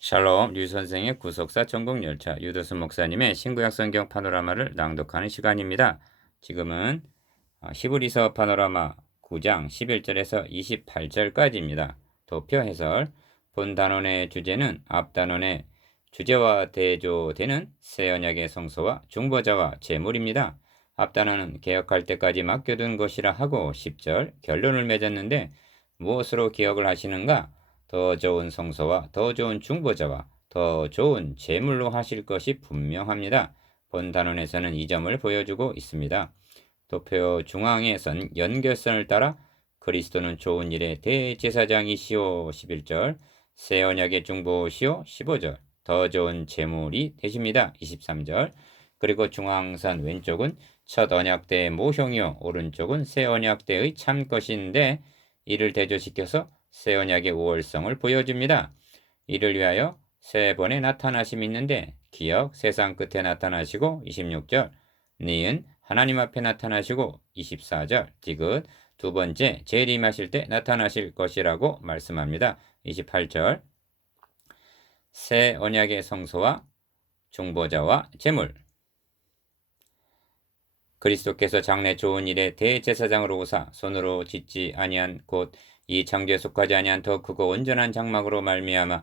샬롬 류선생의 구속사 전공열차 유도수 목사님의 신구약 성경 파노라마를 낭독하는 시간입니다. 지금은 히브리서 파노라마 9장 11절에서 28절까지입니다. 도표 해설. 본 단원의 주제는 앞 단원의 주제와 대조되는 새 언약의 성소와 중보자와 제물입니다. 앞 단원은 개혁할 때까지 맡겨둔 것이라 하고 10절 결론을 맺었는데 무엇으로 기억을 하시는가? 더 좋은 성소와 더 좋은 중보자와 더 좋은 제물로 하실 것이 분명합니다. 본 단원에서는 이 점을 보여주고 있습니다. 도표 중앙에 선 연결선을 따라 그리스도는 좋은 일의 대제사장이시오 11절, 새 언약의 중보시오 15절, 더 좋은 제물이 되십니다 23절, 그리고 중앙선 왼쪽은 첫 언약대의 모형이요 오른쪽은 새 언약대의 참 것인데 이를 대조시켜서 새 언약의 우월성을 보여줍니다. 이를 위하여 세 번의 나타나심이 있는데 기억 세상 끝에 나타나시고 26절, 니은 하나님 앞에 나타나시고 24절, 디귿 두 번째 재림하실 때 나타나실 것이라고 말씀합니다. 28절, 새 언약의 성소와 중보자와 제물. 그리스도께서 장래 좋은 일의 대제사장으로 오사 손으로 짓지 아니한 곧 이 창조에 속하지 아니한 더 크고 온전한 장막으로 말미암아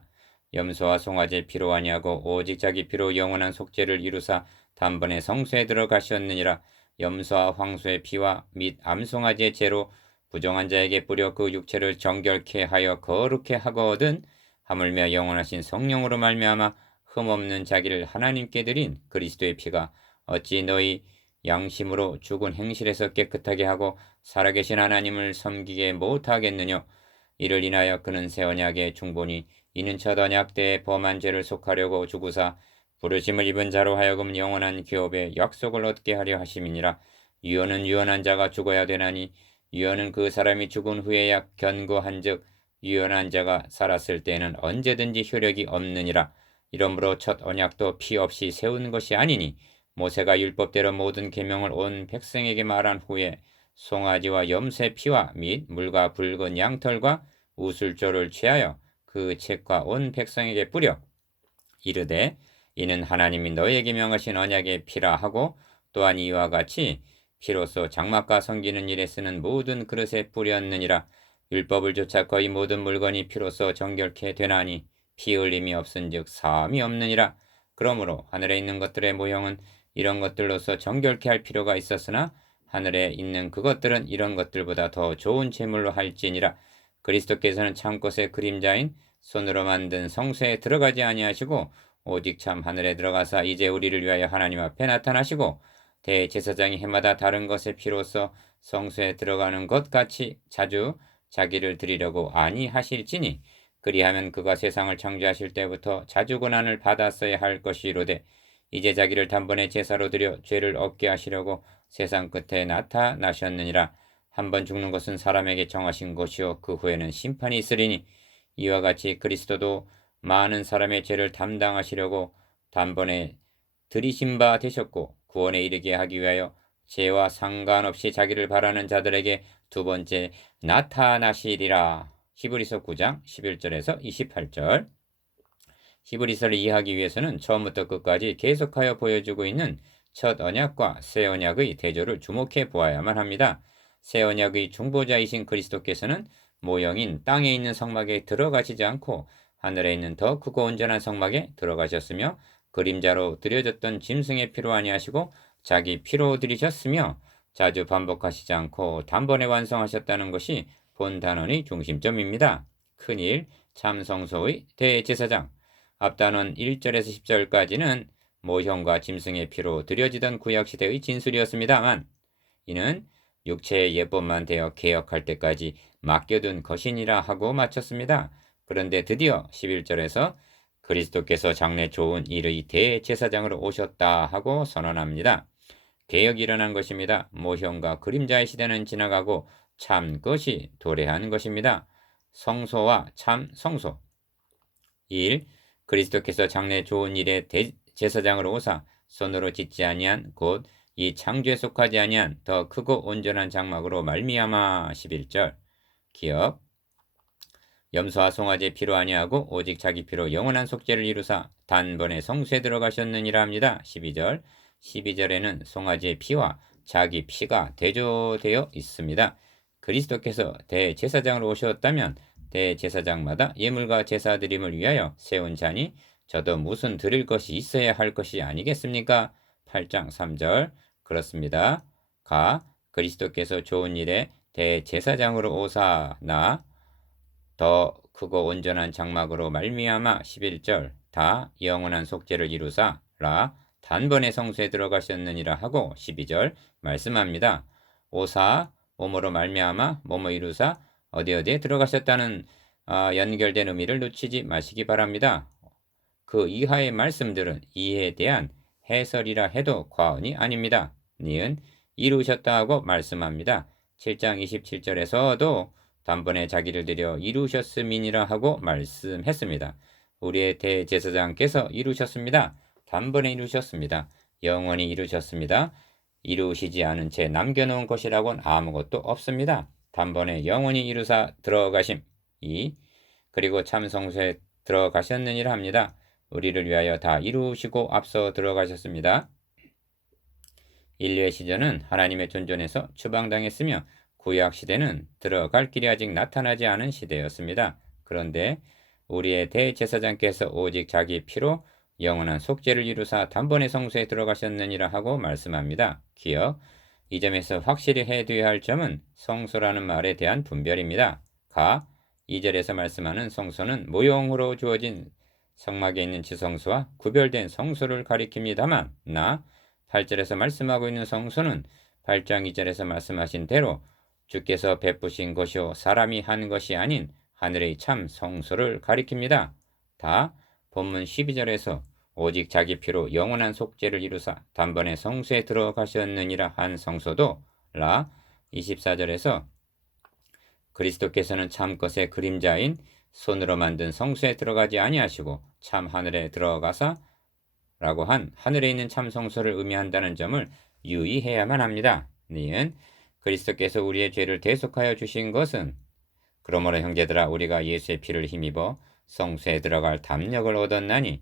염소와 송아지 피로 아니하고 오직 자기 피로 영원한 속죄를 이루사 단번에 성소에 들어가셨느니라. 염소와 황소의 피와 및 암송아지의 죄로 부정한 자에게 뿌려 그 육체를 정결케 하여 거룩케 하거든 하물며 영원하신 성령으로 말미암아 흠없는 자기를 하나님께 드린 그리스도의 피가 어찌 너희 양심으로 죽은 행실에서 깨끗하게 하고 살아계신 하나님을 섬기게 못하겠느냐. 이를 인하여 그는 새 언약의 중보니 이는 첫 언약 때에 범한 죄를 속하려고 주구사 부르심을 입은 자로 하여금 영원한 기업의 약속을 얻게 하려 하심이니라. 유언은 유언한 자가 죽어야 되나니 유언은 그 사람이 죽은 후에야 견고한즉 유언한 자가 살았을 때에는 언제든지 효력이 없느니라. 이러므로 첫 언약도 피 없이 세운 것이 아니니 모세가 율법대로 모든 계명을 온 백성에게 말한 후에 송아지와 염소의 피와 및 물과 붉은 양털과 우슬조를 취하여 그 책과 온 백성에게 뿌려 이르되 이는 하나님이 너에게 명하신 언약의 피라 하고 또한 이와 같이 피로써 장막과 섬기는 일에 쓰는 모든 그릇에 뿌렸느니라. 율법을 조차 거의 모든 물건이 피로써 정결케 되나니 피 흘림이 없은즉 사함이 없느니라. 그러므로 하늘에 있는 것들의 모형은 이런 것들로서 정결케 할 필요가 있었으나 하늘에 있는 그것들은 이런 것들보다 더 좋은 제물로 할지니라. 그리스도께서는 참것의 그림자인 손으로 만든 성소에 들어가지 아니하시고 오직 참 하늘에 들어가사 이제 우리를 위하여 하나님 앞에 나타나시고 대제사장이 해마다 다른 것의 피로써 성소에 들어가는 것 같이 자주 자기를 드리려고 아니하실지니 그리하면 그가 세상을 창조하실 때부터 자주 고난을 받았어야 할 것이로되 이제 자기를 단번에 제사로 드려 죄를 얻게 하시려고 세상 끝에 나타나셨느니라. 한번 죽는 것은 사람에게 정하신 것이요 그 후에는 심판이 있으리니 이와 같이 그리스도도 많은 사람의 죄를 담당하시려고 단번에 들이신 바 되셨고 구원에 이르게 하기 위하여 죄와 상관없이 자기를 바라는 자들에게 두 번째 나타나시리라. 히브리서 9장 11절에서 28절. 히브리서를 이해하기 위해서는 처음부터 끝까지 계속하여 보여주고 있는 첫 언약과 새 언약의 대조를 주목해 보아야만 합니다. 새 언약의 중보자이신 그리스도께서는 모형인 땅에 있는 성막에 들어가시지 않고 하늘에 있는 더 크고 온전한 성막에 들어가셨으며 그림자로 드려졌던 짐승의 피로 아니하시고 자기 피로 드리셨으며 자주 반복하시지 않고 단번에 완성하셨다는 것이 본 단원의 중심점입니다. 큰일, 참성소의 대제사장. 앞단원 1절에서 10절까지는 모형과 짐승의 피로 드려지던 구약시대의 진술이었습니다만 이는 육체의 예법만 되어 개혁할 때까지 맡겨둔 것이니라 하고 마쳤습니다. 그런데 드디어 11절에서 그리스도께서 장래 좋은 일의 대제사장으로 오셨다 하고 선언합니다. 개혁이 일어난 것입니다. 모형과 그림자의 시대는 지나가고 참 것이 도래한 것입니다. 성소와 참 성소. 1. 그리스도께서 장래 좋은 일의 대제사장으로 오사 손으로 짓지 아니한 곧 이 창조에 속하지 아니한 더 크고 온전한 장막으로 말미암아 11절. 기억. 염소와 송아지 피로 아니하고 오직 자기 피로 영원한 속죄를 이루사 단번에 성소에 들어가셨느니라 합니다. 12절. 12절에는 송아지의 피와 자기 피가 대조되어 있습니다. 그리스도께서 대제사장으로 오셨다면 대제사장마다 예물과 제사 드림을 위하여 세운 자니 저도 무슨 드릴 것이 있어야 할 것이 아니겠습니까? 8장 3절. 그렇습니다. 그리스도께서 좋은 일에 대제사장으로 오사 더 크고 온전한 장막으로 말미암아 11절 다 영원한 속죄를 이루사 단번에 성소에 들어가셨느니라 하고 12절 말씀합니다. 오사 몸으로 말미암아 뭐뭐 이루사 어디에 들어가셨다는 연결된 의미를 놓치지 마시기 바랍니다. 그 이하의 말씀들은 이해에 대한 해설이라 해도 과언이 아닙니다. 니은 이루셨다 하고 말씀합니다. 7장 27절에서도 단번에 자기를 들여 이루셨음이니라 하고 말씀했습니다. 우리의 대제사장께서 이루셨습니다. 단번에 이루셨습니다. 영원히 이루셨습니다. 이루시지 않은 채 남겨놓은 것이라고는 아무것도 없습니다. 단번에 영원히 이루사 들어가심. 그리고 참 성소에 들어가셨느니라 합니다. 우리를 위하여 다 이루시고 앞서 들어가셨습니다. 인류의 시절은 하나님의 존전에서 추방당했으며 구약 시대는 들어갈 길이 아직 나타나지 않은 시대였습니다. 그런데 우리의 대제사장께서 오직 자기 피로 영원한 속죄를 이루사 단번에 성소에 들어가셨느니라 하고 말씀합니다. 기억. 이 점에서 확실히 해두어야 할 점은 성소라는 말에 대한 분별입니다. 2절에서 말씀하는 성소는 모형으로 주어진 성막에 있는 지성소와 구별된 성소를 가리킵니다만 8절에서 말씀하고 있는 성소는 8장 2절에서 말씀하신 대로 주께서 베푸신 것이요 사람이 한 것이 아닌 하늘의 참 성소를 가리킵니다. 본문 12절에서 오직 자기 피로 영원한 속죄를 이루사 단번에 성소에 들어가셨느니라 한 성소도 24절에서 그리스도께서는 참 것의 그림자인 손으로 만든 성소에 들어가지 아니하시고 참 하늘에 들어가사 라고 한 하늘에 있는 참 성소를 의미한다는 점을 유의해야만 합니다. 니은 그리스도께서 우리의 죄를 대속하여 주신 것은 그러므로 형제들아 우리가 예수의 피를 힘입어 성소에 들어갈 담력을 얻었나니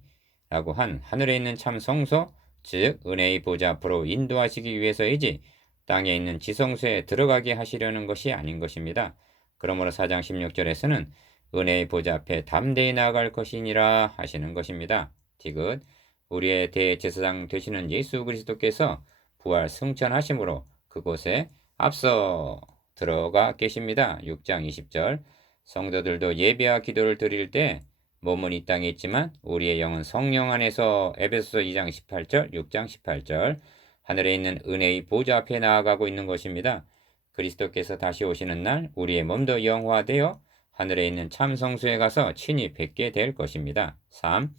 라고 한 하늘에 있는 참 성소 즉 은혜의 보좌 앞으로 인도하시기 위해서이지 땅에 있는 지성소에 들어가게 하시려는 것이 아닌 것입니다. 그러므로 4장 16절에서는 은혜의 보좌 앞에 담대히 나아갈 것이니라 하시는 것입니다. 디귿 우리의 대제사장 되시는 예수 그리스도께서 부활 승천하심으로 그곳에 앞서 들어가 계십니다. 6장 20절 성도들도 예배와 기도를 드릴 때 몸은 이 땅에 있지만 우리의 영은 성령 안에서 에베소서 2장 18절 6장 18절 하늘에 있는 은혜의 보좌 앞에 나아가고 있는 것입니다. 그리스도께서 다시 오시는 날 우리의 몸도 영화되어 하늘에 있는 참 성소에 가서 친히 뵙게 될 것입니다. 3.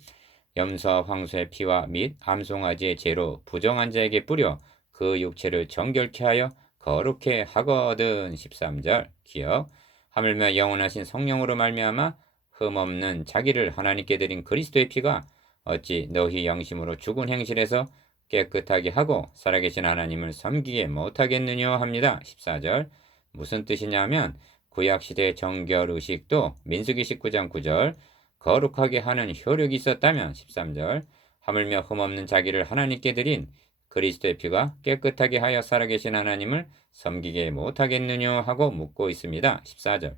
염소와 황소의 피와 및 암송아지의 죄로 부정한 자에게 뿌려 그 육체를 정결케 하여 거룩해 하거든. 13절 기억. 하물며 영원하신 성령으로 말미암아 흠없는 자기를 하나님께 드린 그리스도의 피가 어찌 너희 영심으로 죽은 행실에서 깨끗하게 하고 살아계신 하나님을 섬기게 못하겠느냐 합니다. 14절 무슨 뜻이냐 하면 구약시대의 정결의식도 민수기 19장 9절 거룩하게 하는 효력이 있었다면 13절 하물며 흠없는 자기를 하나님께 드린 그리스도의 피가 깨끗하게 하여 살아계신 하나님을 섬기게 못하겠느냐 하고 묻고 있습니다. 14절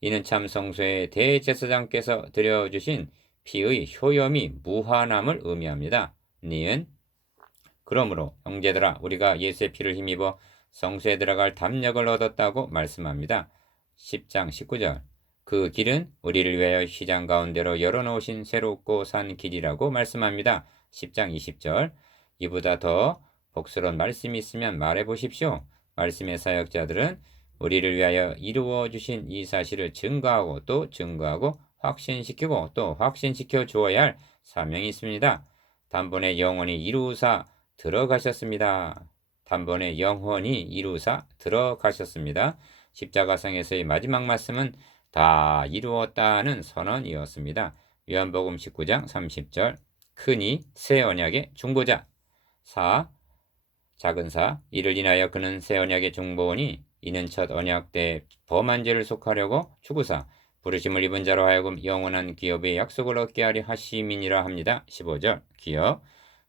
이는 참 성소의 대제사장께서 드려주신 피의 효염이 무한함을 의미합니다. 니은 그러므로 형제들아 우리가 예수의 피를 힘입어 성소에 들어갈 담력을 얻었다고 말씀합니다. 10장 19절 그 길은 우리를 위하여 시장 가운데로 열어놓으신 새롭고 산 길이라고 말씀합니다. 10장 20절 이보다 더 복스러운 말씀이 있으면 말해보십시오. 말씀의 사역자들은 우리를 위하여 이루어 주신 이 사실을 증거하고 또 증거하고 확신시키고 또 확신시켜 주어야 할 사명이 있습니다. 단번에 영원히 이루사 들어가셨습니다. 단번에 영원히 이루사 들어가셨습니다. 십자가상에서의 마지막 말씀은 다 이루었다는 선언이었습니다. 요한복음 19장 30절 크니 새 언약의 중보자 4. 작은 사 이를 인하여 그는 새 언약의 중보원이 이는 첫 언약 때 범한 죄를 속하려고 죽으사 부르심을 입은 자로 하여금 영원한 기업의 약속을 얻게 하려 하심이니라 합니다. 15절 기업.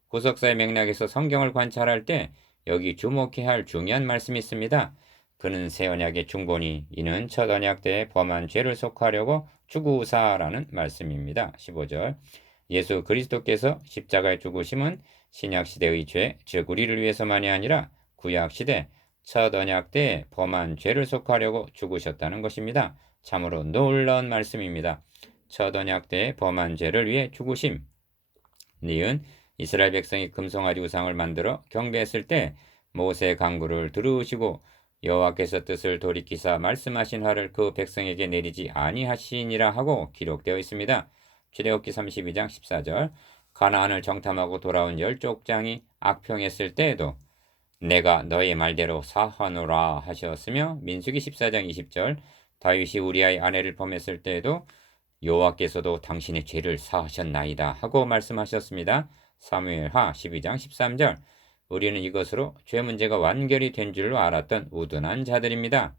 구속사의 맥락에서 성경을 관찰할 때 여기 주목해야 할 중요한 말씀이 있습니다. 그는 새 언약의 중보니 이는 첫 언약 때에 범한 죄를 속하려고 죽으사라는 말씀입니다. 15절 예수 그리스도께서 십자가에 죽으심은 신약시대의 죄, 즉 우리를 위해서만이 아니라 구약시대 첫 언약 때에 범한 죄를 속하려고 죽으셨다는 것입니다. 참으로 놀라운 말씀입니다. 첫 언약 때에 범한 죄를 위해 죽으심. 니은 이스라엘 백성이 금송아지 우상을 만들어 경배했을 때 모세 강구를 들으시고 여호와께서 뜻을 돌이키사 말씀하신 화를 그 백성에게 내리지 아니하시니라 하고 기록되어 있습니다. 출애굽기 32장 14절 가나안을 정탐하고 돌아온 열족장이 악평했을 때에도 내가 너의 말대로 사하노라 하셨으며 민수기 14장 20절 다윗이 우리아의 아내를 범했을 때에도 여호와께서도 당신의 죄를 사하셨나이다 하고 말씀하셨습니다. 사무엘하 12장 13절 우리는 이것으로 죄 문제가 완결이 된 줄로 알았던 우둔한 자들입니다.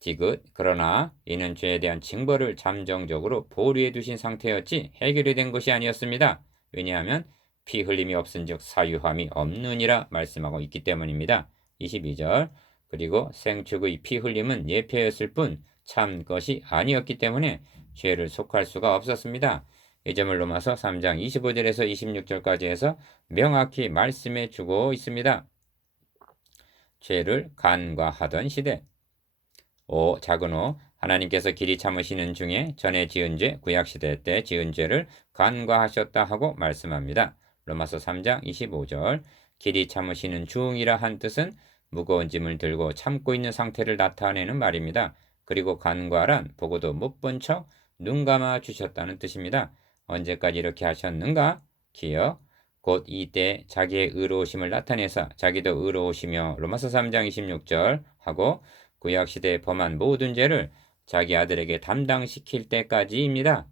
디귿 그러나 이는 죄에 대한 징벌을 잠정적으로 보류해 두신 상태였지 해결이 된 것이 아니었습니다. 왜냐하면 피 흘림이 없은즉 사유함이 없느니라 말씀하고 있기 때문입니다. 22절 그리고 생축의 피 흘림은 예표였을 뿐 참 것이 아니었기 때문에 죄를 속할 수가 없었습니다. 이 점을 로마서 3장 25절에서 26절까지 해서 명확히 말씀해 주고 있습니다. 죄를 간과하던 시대. 작은 오 하나님께서 길이 참으시는 중에 전에 지은 죄 구약시대 때 지은 죄를 간과하셨다 하고 말씀합니다. 로마서 3장 25절 길이 참으시는 중이라 한 뜻은 무거운 짐을 들고 참고 있는 상태를 나타내는 말입니다. 그리고 간과란 보고도 못 본 척 눈 감아 주셨다는 뜻입니다. 언제까지 이렇게 하셨는가? 기억. 곧 이때 자기의 의로우심을 나타내사 자기도 의로우시며 로마서 3장 26절 하고 구약시대에 범한 모든 죄를 자기 아들에게 담당시킬 때까지입니다.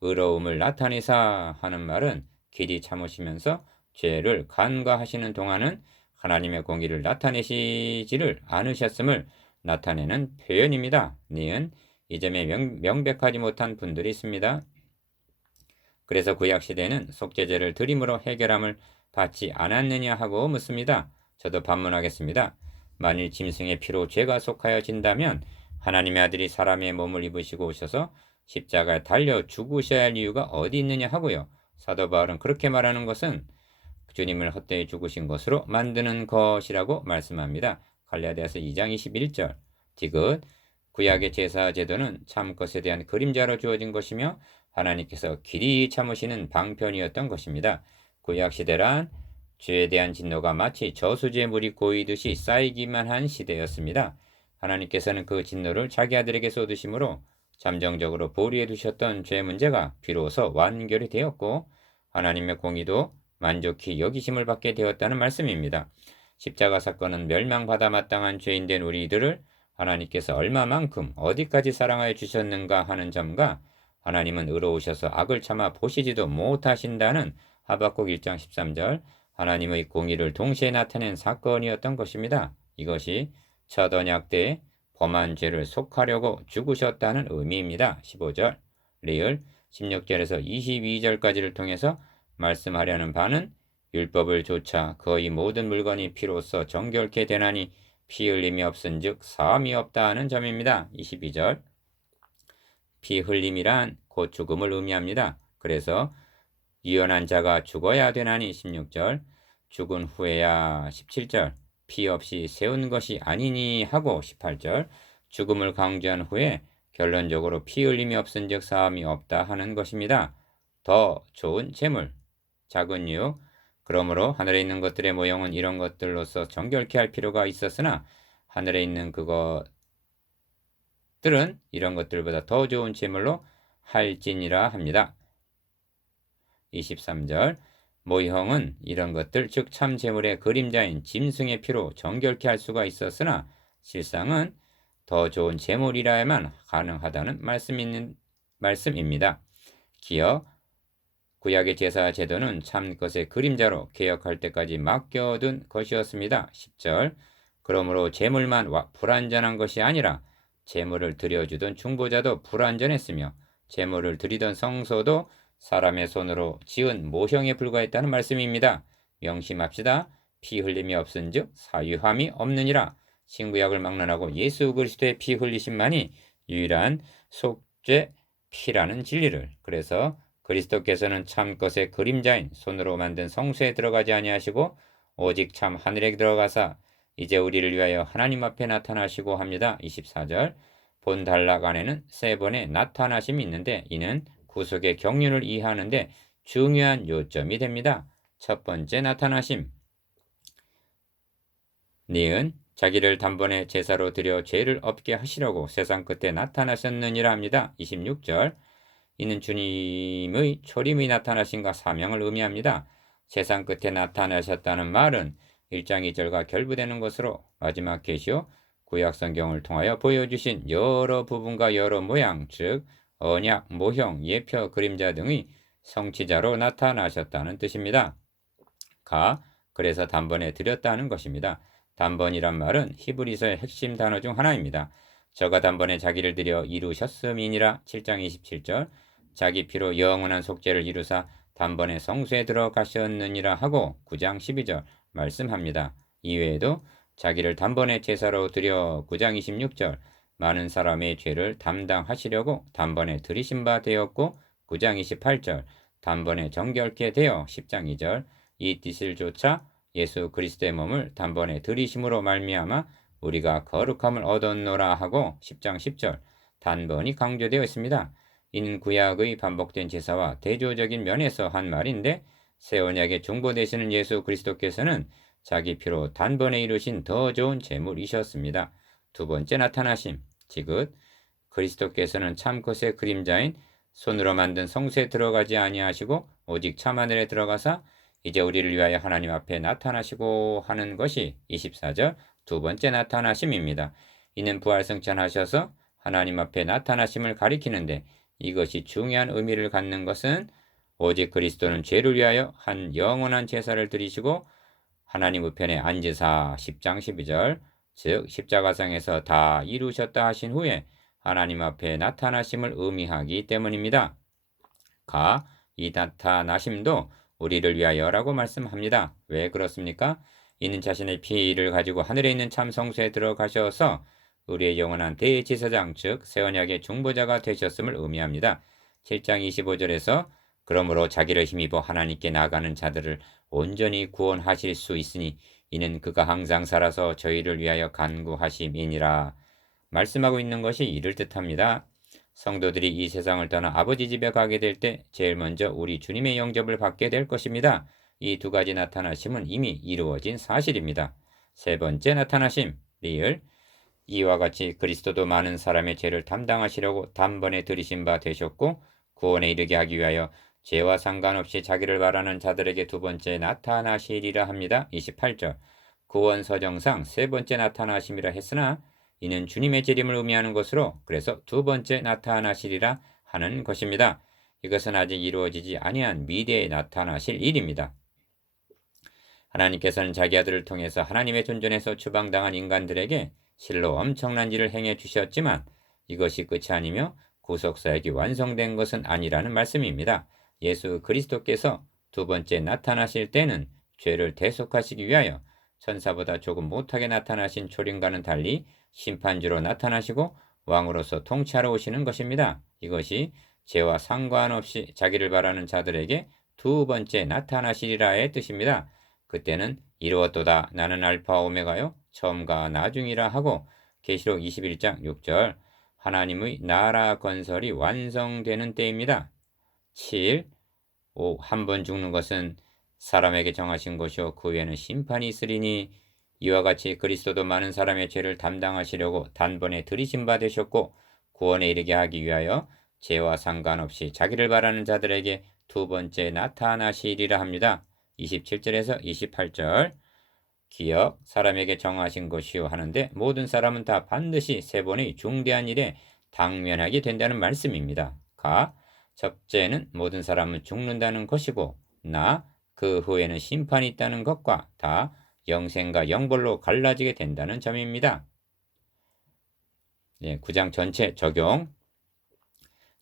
의로움을 나타내사 하는 말은 길이 참으시면서 죄를 간과하시는 동안은 하나님의 공의를 나타내시지를 않으셨음을 나타내는 표현입니다. 니은 이 점에 명백하지 못한 분들이 있습니다. 그래서 구약시대는 속죄제를 드림으로 해결함을 받지 않았느냐 하고 묻습니다. 저도 반문하겠습니다. 만일 짐승의 피로 죄가 속하여진다면 하나님의 아들이 사람의 몸을 입으시고 오셔서 십자가에 달려 죽으셔야 할 이유가 어디 있느냐 하고요. 사도 바울은 그렇게 말하는 것은 주님을 헛되이 죽으신 것으로 만드는 것이라고 말씀합니다. 갈라디아서 2장 21절 디귿 구약의 제사 제도는 참 것에 대한 그림자로 주어진 것이며 하나님께서 길이 참으시는 방편이었던 것입니다. 구약시대란 죄에 대한 진노가 마치 저수지에 물이 고이듯이 쌓이기만 한 시대였습니다. 하나님께서는 그 진노를 자기 아들에게 쏟으심으로 잠정적으로 보류해 두셨던 죄 문제가 비로소 완결이 되었고 하나님의 공의도 만족히 여기심을 받게 되었다는 말씀입니다. 십자가 사건은 멸망받아 마땅한 죄인된 우리들을 하나님께서 얼마만큼 어디까지 사랑하여 주셨는가 하는 점과 하나님은 의로우셔서 악을 참아 보시지도 못하신다는 하박국 1장 13절 하나님의 공의를 동시에 나타낸 사건이었던 것입니다. 이것이 첫 언약 때에 범한 죄를 속하려고 죽으셨다는 의미입니다. 15절 리을 16절에서 22절까지를 통해서 말씀하려는 바는 율법을 조차 거의 모든 물건이 피로써 정결케 되나니 피 흘림이 없은즉 사함이 없다 하는 점입니다. 22절 피 흘림이란 곧 죽음을 의미합니다. 그래서 유언한 자가 죽어야 되나니 16절 죽은 후에야 17절 피 없이 세운 것이 아니니 하고 18절 죽음을 강조한 후에 결론적으로 피 흘림이 없은즉 사함이 없다 하는 것입니다. 더 좋은 재물 작은 유혹 그러므로 하늘에 있는 것들의 모형은 이런 것들로서 정결케 할 필요가 있었으나 하늘에 있는 그것들은 이런 것들보다 더 좋은 재물로 할지니라 합니다. 23절 모형은 이런 것들 즉 참 재물의 그림자인 짐승의 피로 정결케 할 수가 있었으나 실상은 더 좋은 재물이라야만 가능하다는 말씀입니다. 기억 구약의 제사 제도는 참 것의 그림자로 개혁할 때까지 맡겨둔 것이었습니다. 10절 그러므로 제물만 불완전한 것이 아니라 제물을 드려주던 중보자도 불완전했으며 제물을 드리던 성소도 사람의 손으로 지은 모형에 불과했다는 말씀입니다. 명심합시다. 피 흘림이 없은즉 사유함이 없느니라. 신구약을 막론하고 예수 그리스도의 피 흘리심만이 유일한 속죄 피라는 진리를, 그래서 그리스도께서는 참 것의 그림자인 손으로 만든 성소에 들어가지 아니하시고 오직 참 하늘에 들어가사 이제 우리를 위하여 하나님 앞에 나타나시고 합니다. 24절. 본 단락 안에는 3번의 나타나심이 있는데 이는 구속의 경륜을 이해하는데 중요한 요점이 됩니다. 첫 번째 나타나심. 니은 자기를 단번에 제사로 드려 죄를 없게 하시려고 세상 끝에 나타나셨느니라 합니다. 26절. 이는 주님의 초림이 나타나신과 사명을 의미합니다. 세상 끝에 나타나셨다는 말은 1장 2절과 결부되는 것으로 마지막 계시오 구약성경을 통하여 보여주신 여러 부분과 여러 모양, 즉 언약, 모형, 예표, 그림자 등의 성취자로 나타나셨다는 뜻입니다. 그래서 단번에 드렸다는 것입니다. 단번이란 말은 히브리서의 핵심 단어 중 하나입니다. 저가 단번에 자기를 드려 이루셨음이니라. 7장 27절. 자기 피로 영원한 속죄를 이루사 단번에 성소에 들어가셨느니라 하고 9장 12절 말씀합니다. 이외에도 자기를 단번에 제사로 드려 9장 26절 많은 사람의 죄를 담당하시려고 단번에 들이신 바 되었고 9장 28절 단번에 정결케 되어 10장 2절 이 뜻을 조차 예수 그리스도의 몸을 단번에 들이심으로 말미암아 우리가 거룩함을 얻었노라 하고 10장 10절 단번이 강조되어 있습니다. 이는 구약의 반복된 제사와 대조적인 면에서 한 말인데 새 언약의 중보 되시는 예수 그리스도께서는 자기 피로 단번에 이루신 더 좋은 제물이셨습니다. 두 번째 나타나심, 지긋 그리스도께서는 참 것의 그림자인 손으로 만든 성소에 들어가지 아니하시고 오직 참 하늘에 들어가사 이제 우리를 위하여 하나님 앞에 나타나시고 하는 것이 24절 두 번째 나타나심입니다. 이는 부활승천하셔서 하나님 앞에 나타나심을 가리키는데 이것이 중요한 의미를 갖는 것은 오직 그리스도는 죄를 위하여 한 영원한 제사를 드리시고 하나님 우편에 앉으사 10장 12절 즉 십자가상에서 다 이루셨다 하신 후에 하나님 앞에 나타나심을 의미하기 때문입니다. 이 나타나심도 우리를 위하여라고 말씀합니다. 왜 그렇습니까? 이는 자신의 피를 가지고 하늘에 있는 참 성소에 들어가셔서 우리의 영원한 대제사장 즉 새언약의 중보자가 되셨음을 의미합니다. 7장 25절에서 그러므로 자기를 힘입어 하나님께 나아가는 자들을 온전히 구원하실 수 있으니 이는 그가 항상 살아서 저희를 위하여 간구하심이니라 말씀하고 있는 것이 이를 뜻합니다. 성도들이 이 세상을 떠나 아버지 집에 가게 될 때 제일 먼저 우리 주님의 영접을 받게 될 것입니다. 이 두 가지 나타나심은 이미 이루어진 사실입니다. 세 번째 나타나심, 리을. 이와 같이 그리스도도 많은 사람의 죄를 담당하시려고 단번에 들이신 바 되셨고 구원에 이르게 하기 위하여 죄와 상관없이 자기를 바라는 자들에게 두 번째 나타나시리라 합니다. 28절. 구원서정상 세 번째 나타나심이라 했으나 이는 주님의 재림을 의미하는 것으로 그래서 두 번째 나타나시리라 하는 것입니다. 이것은 아직 이루어지지 아니한 미래에 나타나실 일입니다. 하나님께서는 자기 아들을 통해서 하나님의 존전에서 추방당한 인간들에게 실로 엄청난 일을 행해 주셨지만 이것이 끝이 아니며 구속사역이 완성된 것은 아니라는 말씀입니다. 예수 그리스도께서 두 번째 나타나실 때는 죄를 대속하시기 위하여 천사보다 조금 못하게 나타나신 초림과는 달리 심판주로 나타나시고 왕으로서 통치하러 오시는 것입니다. 이것이 죄와 상관없이 자기를 바라는 자들에게 두 번째 나타나시리라의 뜻입니다. 그때는 이루었도다 나는 알파 오메가요 처음과 나중이라 하고 계시록 21장 6절 하나님의 나라 건설이 완성되는 때입니다. 7. 한 번 죽는 것은 사람에게 정하신 것이요 그 후에는 심판이 있으리니 이와 같이 그리스도도 많은 사람의 죄를 담당하시려고 단번에 들이신 바 되셨고 구원에 이르게 하기 위하여 죄와 상관없이 자기를 바라는 자들에게 두 번째 나타나시리라 합니다. 27절에서 28절 기억 사람에게 정하신 것이요 하는데 모든 사람은 다 반드시 세 번의 중대한 일에 당면하게 된다는 말씀입니다. 첫째는 모든 사람은 죽는다는 것이고 그 후에는 심판이 있다는 것과 다 영생과 영벌로 갈라지게 된다는 점입니다. 9장 전체 적용.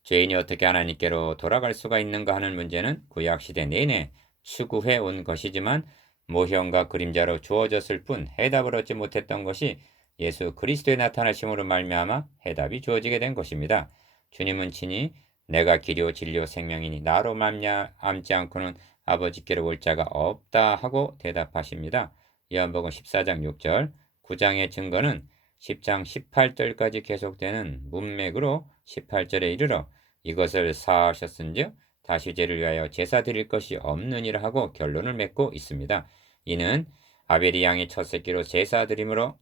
죄인이 어떻게 하나님께로 돌아갈 수가 있는가 하는 문제는 구약시대 내내 추구해 온 것이지만 모형과 그림자로 주어졌을 뿐 해답을 얻지 못했던 것이 예수 그리스도의 나타나심으로 말미암아 해답이 주어지게 된 것입니다. 주님은 친히 내가 길이요 진리요 생명이니 나로 말미암지 않고는 아버지께로 올 자가 없다 하고 대답하십니다. 요한복음 14장 6절, 9장의 증거는 10장 18절까지 계속되는 문맥으로 18절에 이르러 이것을 사하셨은즉 다시 죄를 위하여 제사 드릴 것이 없느니라 하고 결론을 맺고 있습니다. 이는 아벨이 양의 첫 새끼로 제사 드림으로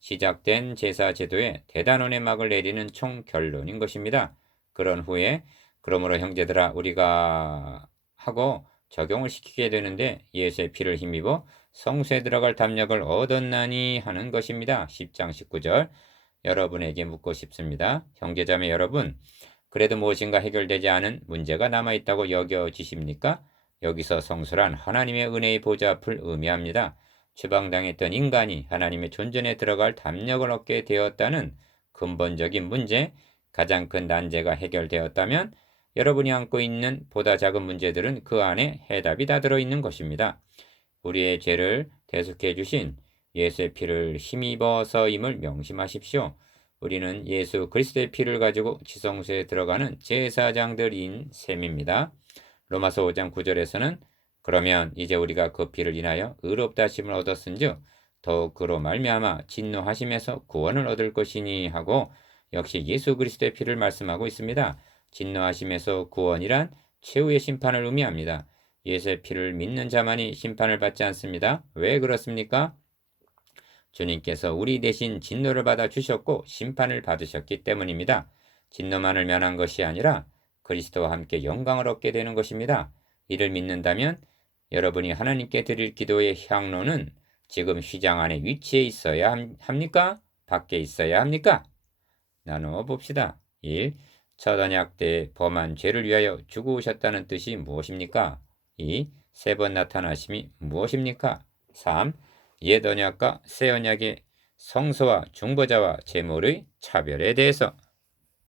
시작된 제사 제도에 대단원의 막을 내리는 총 결론인 것입니다. 그런 후에 그러므로 형제들아 우리가 하고 적용을 시키게 되는데 예수의 피를 힘입어 성소에 들어갈 담력을 얻었나니 하는 것입니다. 10장 19절. 여러분에게 묻고 싶습니다. 형제자매 여러분, 그래도 무엇인가 해결되지 않은 문제가 남아있다고 여겨지십니까? 여기서 성소란 하나님의 은혜의 보좌 앞을 의미합니다. 추방당했던 인간이 하나님의 존전에 들어갈 담력을 얻게 되었다는 근본적인 문제, 가장 큰 난제가 해결되었다면 여러분이 안고 있는 보다 작은 문제들은 그 안에 해답이 다 들어있는 것입니다. 우리의 죄를 대속해 주신 예수의 피를 힘입어서임을 명심하십시오. 우리는 예수 그리스도의 피를 가지고 지성소에 들어가는 제사장들인 셈입니다. 로마서 5장 9절에서는 그러면 이제 우리가 그 피를 인하여 의롭다 하심을 얻었은즉 더욱 그로 말미암아 진노하심에서 구원을 얻을 것이니 하고 역시 예수 그리스도의 피를 말씀하고 있습니다. 진노하심에서 구원이란 최후의 심판을 의미합니다. 예수의 피를 믿는 자만이 심판을 받지 않습니다. 왜 그렇습니까? 주님께서 우리 대신 진노를 받아 주셨고 심판을 받으셨기 때문입니다. 진노만을 면한 것이 아니라 그리스도와 함께 영광을 얻게 되는 것입니다. 이를 믿는다면 여러분이 하나님께 드릴 기도의 향로는 지금 휘장 안에 위치해 있어야 합니까? 밖에 있어야 합니까? 나누어 봅시다. 1. 첫 언약 때 범한 죄를 위하여 죽으셨다는 뜻이 무엇입니까? 2. 세 번 나타나심이 무엇입니까? 3. 옛 언약과 새 언약의 성소와 중보자와 제물의 차별에 대해서